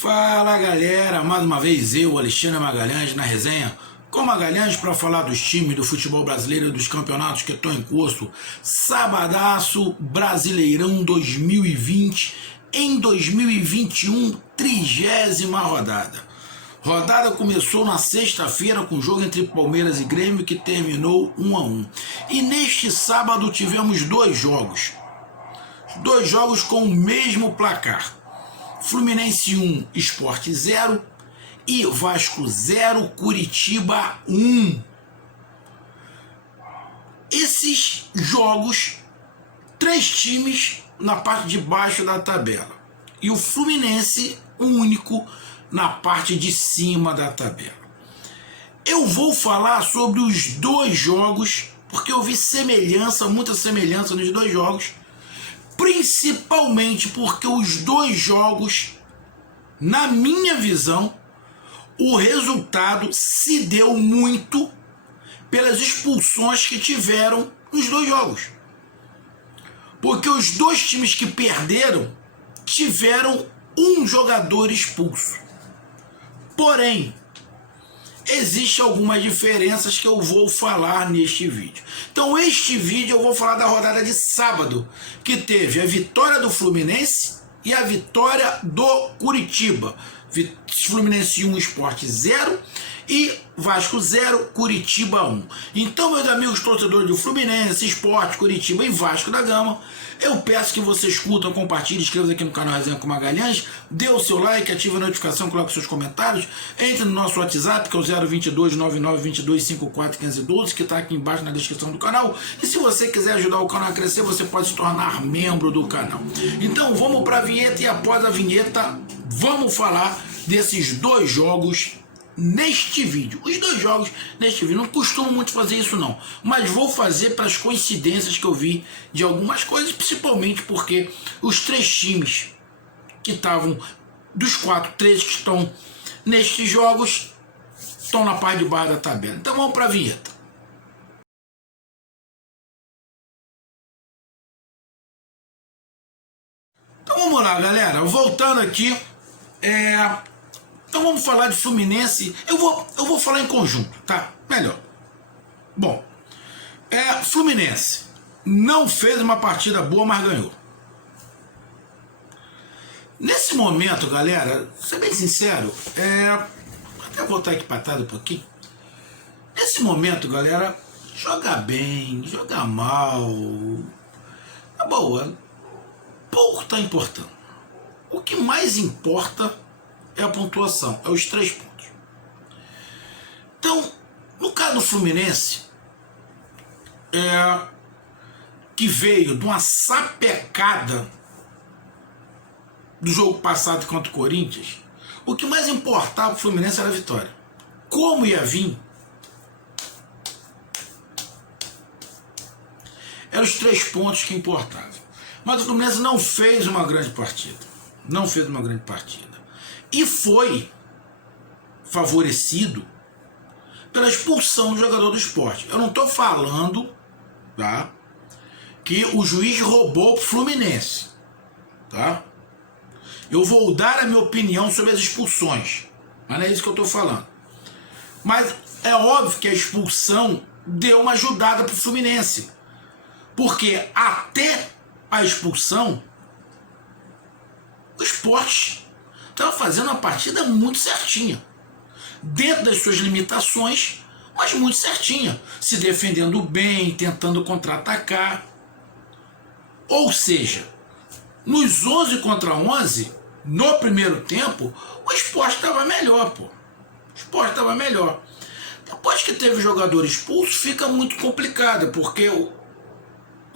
Fala galera, mais uma vez eu, Alexandre Magalhães, na resenha com Magalhães para falar dos times do futebol brasileiro e dos campeonatos que estão em curso. Sabadaço, Brasileirão 2020, em 2021, 30ª rodada. Rodada começou na sexta-feira com o jogo entre Palmeiras e Grêmio que terminou 1-1. E neste sábado tivemos dois jogos com o mesmo placar. Fluminense 1, Sport 0 e Vasco 0, Curitiba 1. Esses jogos, três times na parte de baixo da tabela e o Fluminense, o único, na parte de cima da tabela. Eu vou falar sobre os dois jogos porque eu vi muita semelhança nos dois jogos. Principalmente porque os dois jogos, na minha visão, o resultado se deu muito pelas expulsões que tiveram nos dois jogos. Porque os dois times que perderam tiveram um jogador expulso. Porém, existem algumas diferenças que eu vou falar neste vídeo. Então, este vídeo eu vou falar da rodada de sábado, que teve a vitória do Fluminense e a vitória do Curitiba. Fluminense 1, Sport 0 e Vasco 0, Curitiba 1. Então, meus amigos torcedores do Fluminense, Sport, Curitiba e Vasco da Gama, eu peço que vocês curtam, compartilhem, inscrevam-se aqui no canal Resenha com Magalhães, dê o seu like, ative a notificação, coloque seus comentários, entre no nosso WhatsApp, que é o 022 9922 541512, que está aqui embaixo na descrição do canal. E se você quiser ajudar o canal a crescer, você pode se tornar membro do canal. Então vamos para a vinheta e após a vinheta, vamos falar desses dois jogos neste vídeo. Os dois jogos neste vídeo, não costumo muito fazer isso não, mas vou fazer para as coincidências que eu vi de algumas coisas, principalmente porque os três times que estavam, dos três que estão nestes jogos, estão na parte de baixo da tabela. Então vamos para a vinheta. Então vamos lá, galera, voltando aqui, então vamos falar de Fluminense. Eu vou falar em conjunto, tá? Melhor. Bom, Fluminense não fez uma partida boa, mas ganhou. Nesse momento, galera, ser bem sincero, até voltar aqui para trás um pouquinho. Nesse momento, galera, joga bem, joga mal, tá boa, pouco tá importando. O que mais importa é a pontuação, é os 3 pontos. Então, no caso do Fluminense, que veio de uma sapecada do jogo passado contra o Corinthians, o que mais importava para o Fluminense era a vitória. Como ia vir, eram os 3 pontos que importavam. Mas o Fluminense não fez uma grande partida. Não fez uma grande partida. E foi favorecido pela expulsão do jogador do Sport. Eu não estou falando, tá, que o juiz roubou o Fluminense. Tá? Eu vou dar a minha opinião sobre as expulsões. Mas não é isso que eu estou falando. Mas é óbvio que a expulsão deu uma ajudada para o Fluminense. Porque até a expulsão, o Sport estava fazendo uma partida muito certinha, dentro das suas limitações, mas muito certinha, se defendendo bem, tentando contra-atacar. Ou seja, nos 11 contra 11, no primeiro tempo, o Sport estava melhor, pô. O Sport estava melhor. Depois que teve jogador expulso, fica muito complicado, porque o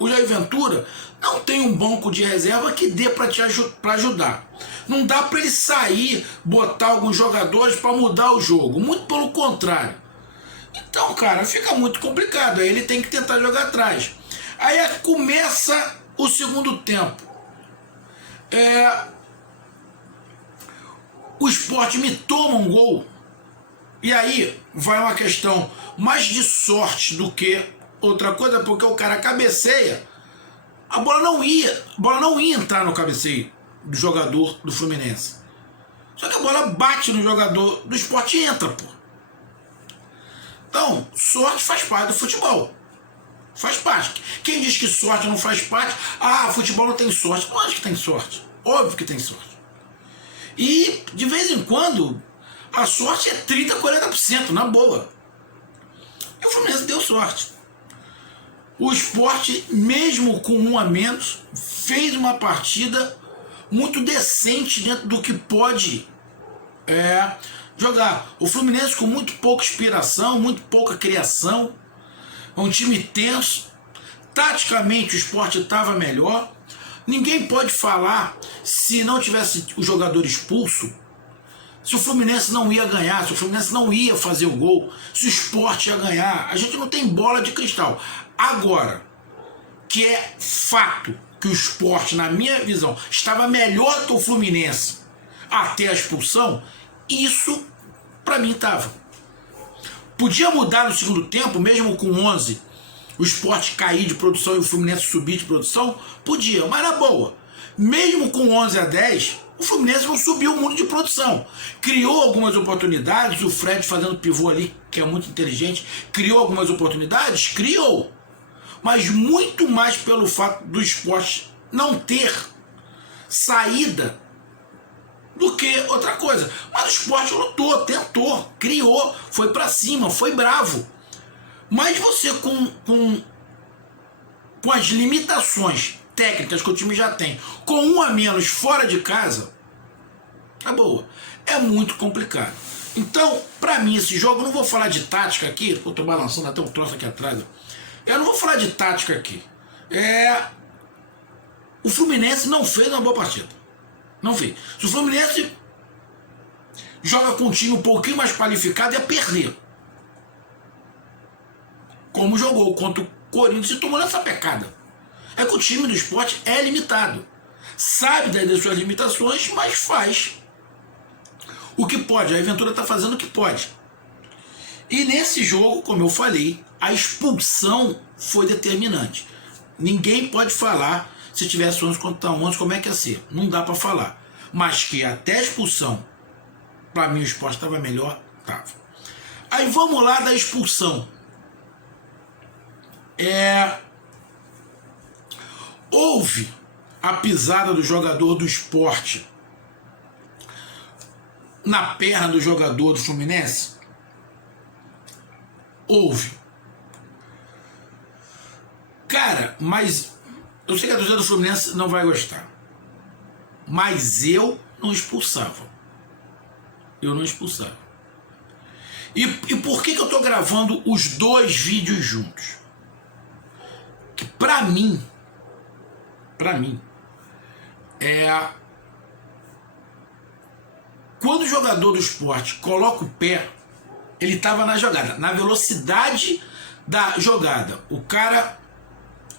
Jair Ventura não tem um banco de reserva que dê para ajudar. Não dá para ele sair, botar alguns jogadores para mudar o jogo. Muito pelo contrário. Então, cara, fica muito complicado. Aí ele tem que tentar jogar atrás. Aí começa o segundo tempo. O Sport me toma um gol. E aí vai uma questão mais de sorte do que outra coisa, porque o cara cabeceia, a bola não ia entrar no cabeceio do jogador do Fluminense. Só que a bola bate no jogador do Sport e entra, pô. Então, sorte faz parte do futebol. Faz parte. Quem diz que sorte não faz parte, futebol não tem sorte. Não acho que tem sorte. Óbvio que tem sorte. E, de vez em quando, a sorte é 30%, 40%, na boa. E o Fluminense deu sorte. O Sport, mesmo com um a menos, fez uma partida muito decente dentro do que pode jogar. O Fluminense com muito pouca inspiração, muito pouca criação, um time tenso. Taticamente o Sport estava melhor. Ninguém pode falar, se não tivesse o jogador expulso, se o Fluminense não ia ganhar, se o Fluminense não ia fazer o gol, se o Sport ia ganhar. A gente não tem bola de cristal. Agora, que é fato que o Sport, na minha visão, estava melhor que o Fluminense até a expulsão, isso para mim estava. Podia mudar no segundo tempo, mesmo com 11, o Sport cair de produção e o Fluminense subir de produção? Podia, mas na boa. Mesmo com 11-10, o Fluminense não subiu muito de produção. Criou algumas oportunidades, o Fred fazendo pivô ali, que é muito inteligente, criou algumas oportunidades? Criou. Mas muito mais pelo fato do Sport não ter saída do que outra coisa. Mas o Sport lutou, tentou, criou, foi pra cima, foi bravo. Mas você com as limitações técnicas que o time já tem, com um a menos fora de casa, tá boa. É muito complicado. Então, pra mim, esse jogo, eu não vou falar de tática aqui, eu tô balançando até um troço aqui atrás. Eu não vou falar de tática aqui. O Fluminense não fez uma boa partida. Não fez. Se o Fluminense joga com um time um pouquinho mais qualificado, é perder. Como jogou contra o Corinthians e tomou nessa pecada. É que o time do Sport é limitado. Sabe das suas limitações, mas faz o que pode. A Aventura está fazendo o que pode. E nesse jogo, como eu falei, a expulsão foi determinante. Ninguém pode falar, se tivesse 11 contra 11, como é que ia ser. Não dá para falar. Mas que até a expulsão, para mim o Sport estava melhor, estava. Aí vamos lá da expulsão. Houve a pisada do jogador do Sport na perna do jogador do Fluminense? Houve. Cara, mas eu sei que a torcida do Fluminense não vai gostar, mas eu não expulsava. Eu não expulsava. E por que eu tô gravando os dois vídeos juntos? Que pra mim, quando o jogador do Sport coloca o pé, ele estava na jogada, na velocidade da jogada. O cara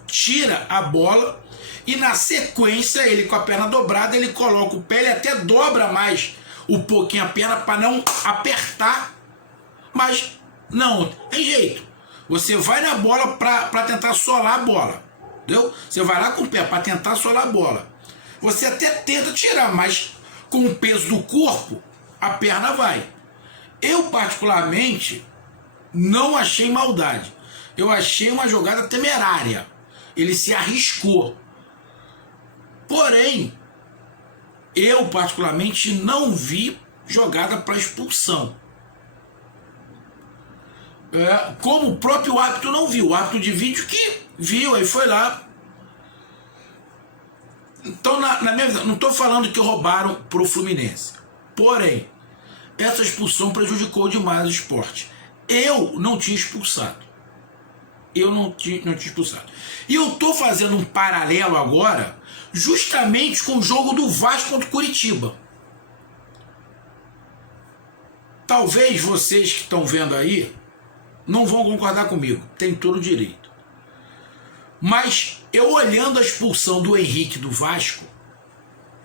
tira a bola e na sequência, ele com a perna dobrada, ele coloca o pé, ele até dobra mais um pouquinho a perna para não apertar, mas não, tem jeito. Você vai na bola para tentar solar a bola, entendeu? Você vai lá com o pé para tentar solar a bola. Você até tenta tirar, mas com o peso do corpo, a perna vai. Eu, particularmente, não achei maldade. Eu achei uma jogada temerária. Ele se arriscou. Porém, eu, particularmente, não vi jogada para expulsão. Como o próprio árbitro não viu. O árbitro de vídeo que viu, aí foi lá. Então, na minha visão, não estou falando que roubaram para o Fluminense. Porém, essa expulsão prejudicou demais o Sport. Eu não tinha expulsado. Eu não tinha expulsado. E eu estou fazendo um paralelo agora, justamente com o jogo do Vasco contra o Curitiba. Talvez vocês que estão vendo aí não vão concordar comigo. Tem todo o direito. Mas eu olhando a expulsão do Henrique do Vasco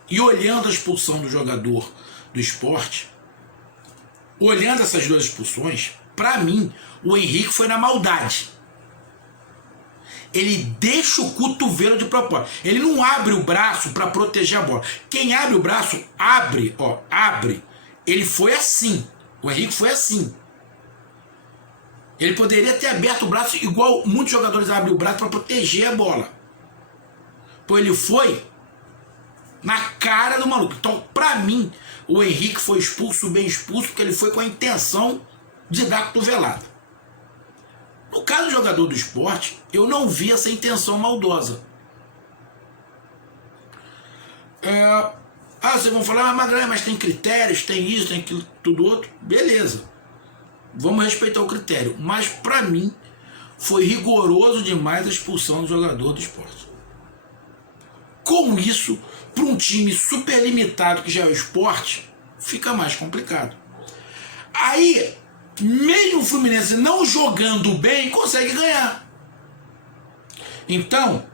e olhando a expulsão do jogador do Sport, olhando essas duas expulsões, para mim, o Henrique foi na maldade. Ele deixa o cotovelo de propósito. Ele não abre o braço para proteger a bola. Quem abre o braço, abre ele foi assim. O Henrique foi assim. Ele poderia ter aberto o braço igual muitos jogadores abrem o braço para proteger a bola. Pô, ele foi na cara do maluco. Então, pra mim, o Henrique foi expulso, bem expulso, porque ele foi com a intenção de dar cotovelada. No caso do jogador do Sport, eu não vi essa intenção maldosa. Vocês vão falar, Magalhães, mas tem critérios, tem isso, tem aquilo, tudo outro. Beleza. Vamos respeitar o critério. Mas, pra mim, foi rigoroso demais a expulsão do jogador do Sport. Com isso, para um time super limitado que já é o Sport, fica mais complicado. Aí, mesmo o Fluminense não jogando bem, consegue ganhar. Então,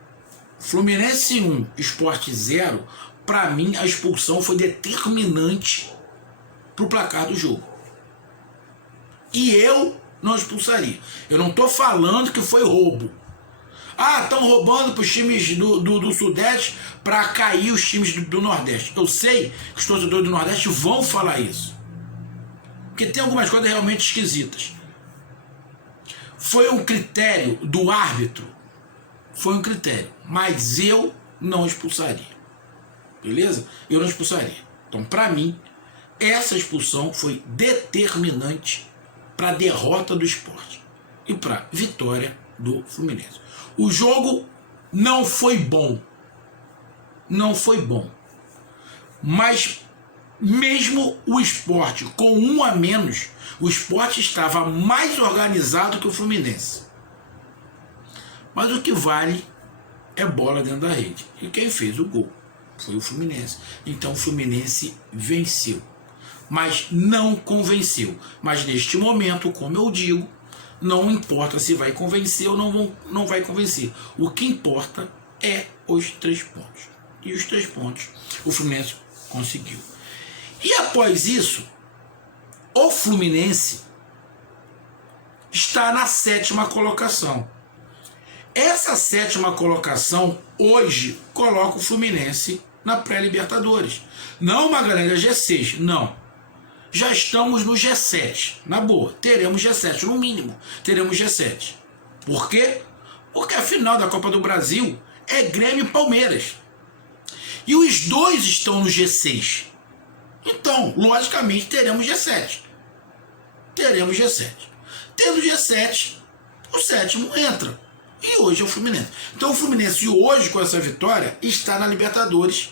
Fluminense 1, Sport 0, para mim a expulsão foi determinante para o placar do jogo. E eu não expulsaria. Eu não estou falando que foi roubo. Estão roubando para os times do Sudeste para cair os times do Nordeste. Eu sei que os torcedores do Nordeste vão falar isso. Porque tem algumas coisas realmente esquisitas. Foi um critério do árbitro. Foi um critério. Mas eu não expulsaria. Beleza? Eu não expulsaria. Então, para mim, essa expulsão foi determinante para a derrota do Sport e para a vitória do Fluminense. O jogo não foi bom. Não foi bom. Mas mesmo o Sport com um a menos, o Sport estava mais organizado que o Fluminense. Mas o que vale é bola dentro da rede. E quem fez o gol foi o Fluminense. Então o Fluminense venceu. Mas não convenceu. Mas neste momento, como eu digo, não importa se vai convencer ou não vai convencer. O que importa é os 3 pontos. E os 3 pontos o Fluminense conseguiu. E após isso, o Fluminense está na 7ª colocação. Essa 7ª colocação hoje coloca o Fluminense na pré-Libertadores. Não, Magalhães, é G6. Não. Já estamos no G7. Na boa, teremos G7, no mínimo. Teremos G7. Por quê? Porque a final da Copa do Brasil é Grêmio e Palmeiras. E os dois estão no G6. Então, logicamente, teremos G7. Teremos G7. Tendo G7, o 7º entra. E hoje é o Fluminense. Então o Fluminense hoje, com essa vitória, está na Libertadores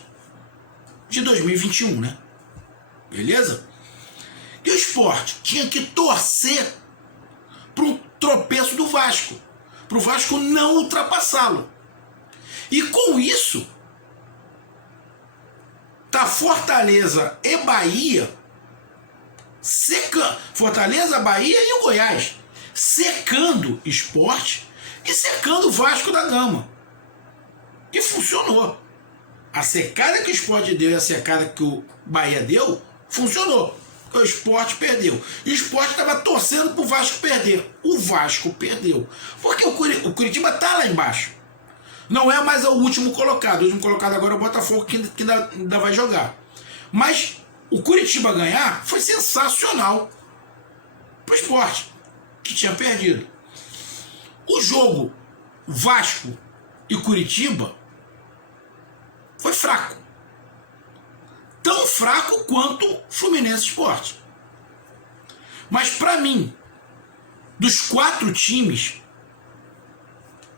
de 2021, né? Beleza? E o Sport tinha que torcer para um tropeço do Vasco. Para o Vasco não ultrapassá-lo. E com isso, tá Fortaleza e Bahia secando. Fortaleza, Bahia e o Goiás secando Sport e secando o Vasco da Gama. E funcionou. A secada que o Sport deu e a secada que o Bahia deu, funcionou. O Sport perdeu. E o Sport estava torcendo para o Vasco perder. O Vasco perdeu. Porque o Curitiba está lá embaixo. Não é mais o último colocado. O último colocado agora é o Botafogo, que ainda vai jogar. Mas o Curitiba ganhar foi sensacional para o Sport, que tinha perdido. O jogo Vasco e Curitiba foi fraco. Tão fraco quanto Fluminense Sport. Mas para mim, dos 4 times,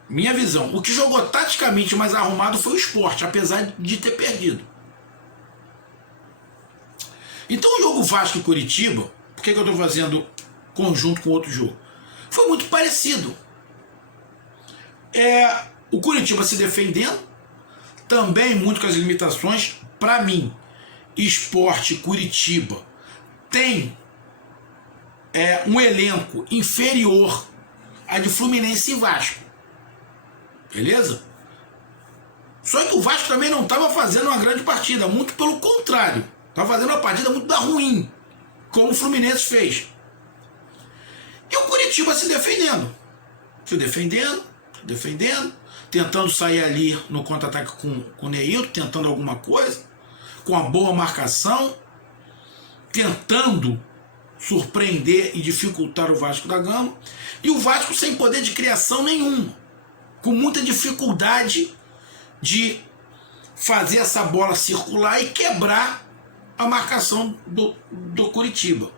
minha visão, o que jogou taticamente mais arrumado foi o Sport, apesar de ter perdido. Então o jogo Vasco e Curitiba, por que eu estou fazendo conjunto com outro jogo? Foi muito parecido. O Curitiba se defendendo, também muito com as limitações. Para mim, Sport e Curitiba tem um elenco inferior a de Fluminense e Vasco. Beleza? Só que o Vasco também não estava fazendo uma grande partida, muito pelo contrário. Estava fazendo uma partida muito ruim, como o Fluminense fez. E o Curitiba se defendendo. Se defendendo, tentando sair ali no contra-ataque com o Neilton, tentando alguma coisa, com a boa marcação, tentando surpreender e dificultar o Vasco da Gama, e o Vasco sem poder de criação nenhum, com muita dificuldade de fazer essa bola circular e quebrar a marcação do Curitiba.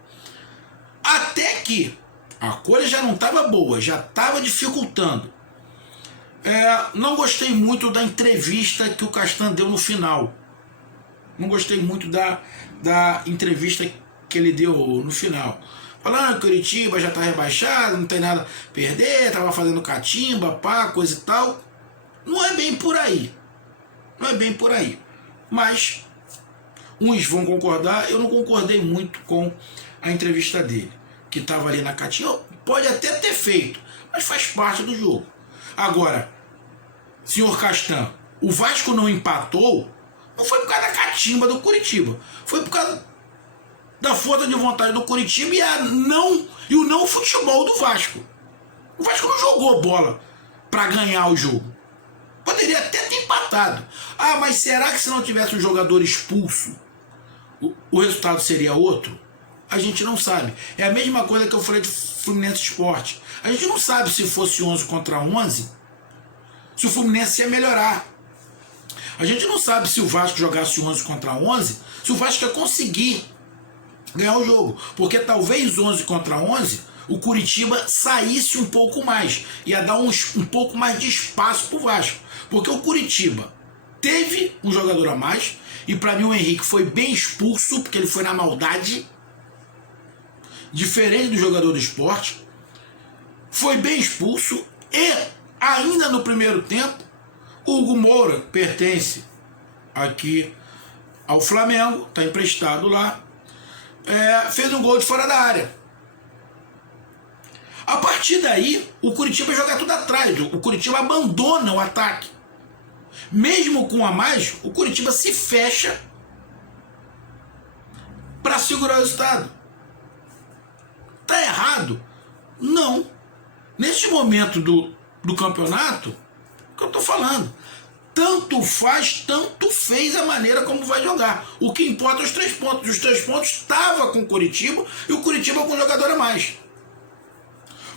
Até que a coisa já não estava boa, já estava dificultando. Não gostei muito da entrevista que o Castan deu no final. Não gostei muito da entrevista que ele deu no final. Falando que Curitiba já está rebaixado, não tem nada a perder, estava fazendo catimba, pá, coisa e tal. Não é bem por aí. Não é bem por aí. Mas uns vão concordar, eu não concordei muito com a entrevista dele, que estava ali na catimba. Pode até ter feito, mas faz parte do jogo. Agora, senhor Castan, o Vasco não empatou, não foi por causa da catimba do Curitiba, foi por causa da falta de vontade do Curitiba e o não futebol do Vasco. O Vasco não jogou bola para ganhar o jogo. Poderia até ter empatado. Ah, mas será que se não tivesse um jogador expulso, o resultado seria outro? A gente não sabe. É a mesma coisa que eu falei de Fluminense Sport. A gente não sabe se fosse 11 contra 11, se o Fluminense ia melhorar. A gente não sabe se o Vasco jogasse 11 contra 11, se o Vasco ia conseguir ganhar o jogo. Porque talvez 11 contra 11, o Curitiba saísse um pouco mais. Ia dar um pouco mais de espaço para o Vasco. Porque o Curitiba teve um jogador a mais, e para mim o Henrique foi bem expulso, porque ele foi na maldade, diferente do jogador do Sport. Foi bem expulso, e ainda no primeiro tempo, o Hugo Moura pertence aqui ao Flamengo, está emprestado lá, fez um gol de fora da área. A partir daí, o Curitiba joga tudo atrás, o Curitiba abandona o ataque. Mesmo com a mais, o Curitiba se fecha para segurar o resultado. Tá errado? Não. Neste momento do campeonato, que eu tô falando, tanto faz, tanto fez a maneira como vai jogar. O que importa é os 3 pontos. Os 3 pontos estava com o Curitiba e o Curitiba com um jogador a mais.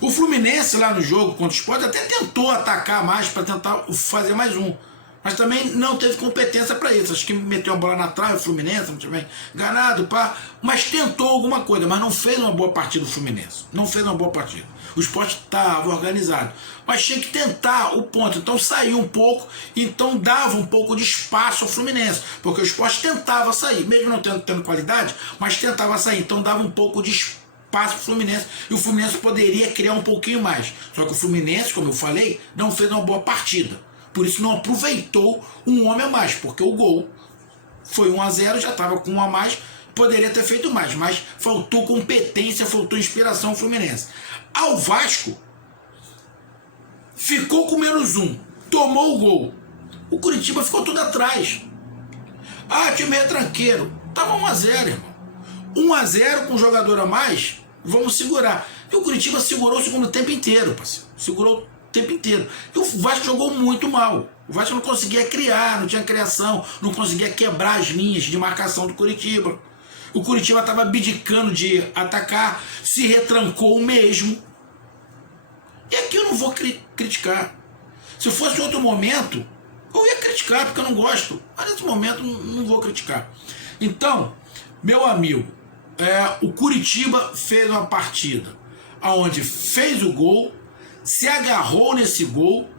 O Fluminense lá no jogo contra o Sport até tentou atacar mais para tentar fazer mais um, mas também não teve competência para isso. Acho que meteu a bola na trave, o Fluminense, não tinha bem enganado, pá, mas tentou alguma coisa, mas não fez uma boa partida o Fluminense. Não fez uma boa partida. O Sport estava organizado, mas tinha que tentar o ponto. Então saiu um pouco, então dava um pouco de espaço ao Fluminense, porque o Sport tentava sair, mesmo não tendo qualidade, mas tentava sair, então dava um pouco de espaço para o Fluminense, e o Fluminense poderia criar um pouquinho mais. Só que o Fluminense, como eu falei, não fez uma boa partida. Por isso não aproveitou um homem a mais, porque o gol foi 1-0, já estava com 1 a mais, poderia ter feito mais, mas faltou competência, faltou inspiração ao Fluminense. Ao Vasco, ficou com -1, tomou o gol. O Curitiba ficou tudo atrás. Ah, time retranqueiro. Estava 1-0, irmão. 1-0 com um jogador a mais, vamos segurar. E o Curitiba segurou o segundo tempo inteiro, parceiro. Segurou o tempo inteiro. E o Vasco jogou muito mal. O Vasco não conseguia criar, não tinha criação, não conseguia quebrar as linhas de marcação do Curitiba. O Curitiba estava abdicando de atacar, se retrancou mesmo. E aqui eu não vou criticar. Se fosse em outro momento, eu ia criticar, porque eu não gosto. Mas nesse momento não vou criticar. Então, meu amigo, o Curitiba fez uma partida onde fez o gol, se agarrou nesse gol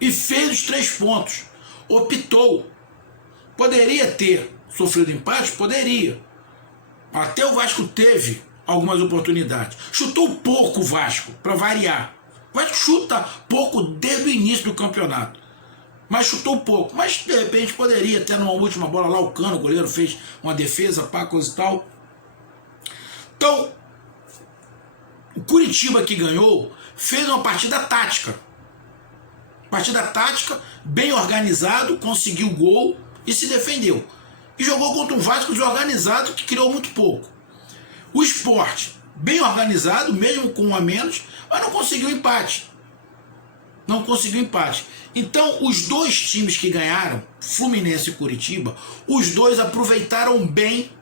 e fez os 3 pontos. Optou. Poderia ter sofrido empate? Poderia. Até o Vasco teve algumas oportunidades. Chutou pouco o Vasco, para variar. O Vasco chuta pouco desde o início do campeonato, mas chutou pouco. Mas de repente poderia ter numa última bola lá, o Cano, o goleiro, fez uma defesa, pá, coisa e tal. Então, o Curitiba que ganhou fez uma partida tática. Partida tática, bem organizado, conseguiu o gol e se defendeu. E jogou contra um Vasco desorganizado que criou muito pouco. O Sport, bem organizado, mesmo com 1 a menos, mas não conseguiu empate. Não conseguiu empate. Então, os 2 times que ganharam, Fluminense e Curitiba, os 2 aproveitaram bem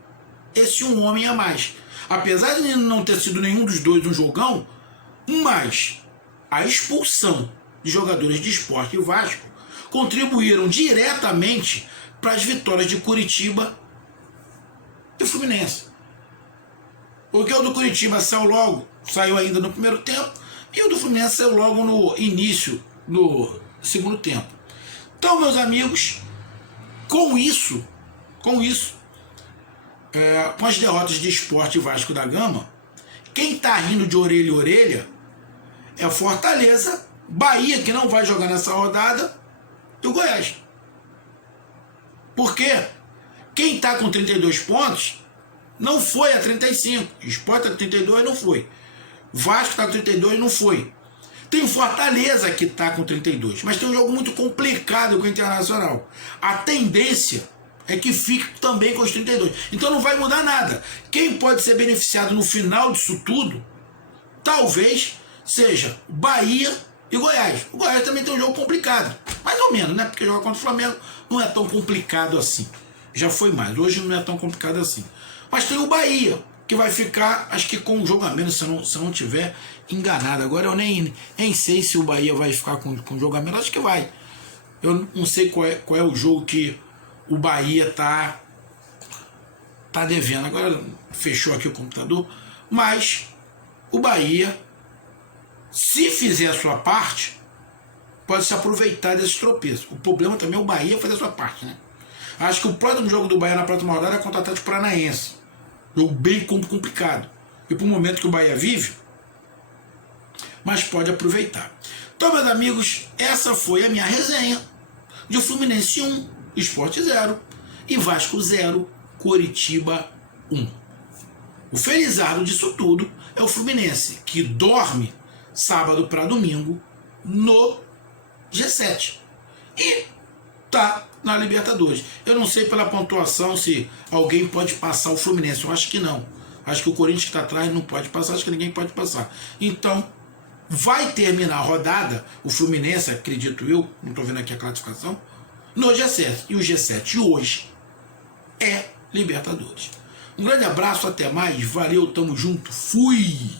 esse um homem a mais. Apesar de não ter sido nenhum dos dois um jogão, mas a expulsão de jogadores de Sport e Vasco contribuíram diretamente para as vitórias de Curitiba e Fluminense. Porque o do Curitiba saiu ainda no primeiro tempo, e o do Fluminense saiu logo no início do segundo tempo. Então, meus amigos, com isso, com as derrotas de Sport e Vasco da Gama, quem está rindo de orelha em orelha é Fortaleza, Bahia, que não vai jogar nessa rodada, e o Goiás. Por quê? Quem está com 32 pontos não foi a 35. Sport está com 32, não foi. Vasco está com 32, não foi. Tem o Fortaleza que está com 32, mas tem um jogo muito complicado com o Internacional. A tendência é que fique também com os 32. Então não vai mudar nada. Quem pode ser beneficiado no final disso tudo, talvez seja Bahia e Goiás. O Goiás também tem um jogo complicado. Mais ou menos, né? Porque jogar contra o Flamengo não é tão complicado assim. Já foi mais. Hoje não é tão complicado assim. Mas tem o Bahia, que vai ficar, acho que com um jogo a menos, se eu não tiver enganado. Agora eu nem sei se o Bahia vai ficar com um jogo a menos. Acho que vai. Eu não sei qual é o jogo que o Bahia tá devendo. Agora fechou aqui o computador. Mas o Bahia, se fizer a sua parte, pode se aproveitar desse tropeço. O problema também é o Bahia fazer a sua parte, né? Acho que o próximo jogo do Bahia na próxima rodada é contra o Atlético Paranaense. Jogo bem complicado. E para o momento que o Bahia vive, mas pode aproveitar. Então, meus amigos, essa foi a minha resenha de Fluminense 1, Sport 0 e Vasco 0, Coritiba 1. O felizardo disso tudo é o Fluminense, que dorme sábado para domingo no G7 e tá na Libertadores. Eu não sei pela pontuação se alguém pode passar o Fluminense. Eu acho que não. Acho que o Corinthians que está atrás não pode passar. Acho que ninguém pode passar. Então, vai terminar a rodada, o Fluminense, acredito eu, não estou vendo aqui a classificação, no G7. E o G7 hoje é Libertadores. Um grande abraço, até mais. Valeu, tamo junto. Fui!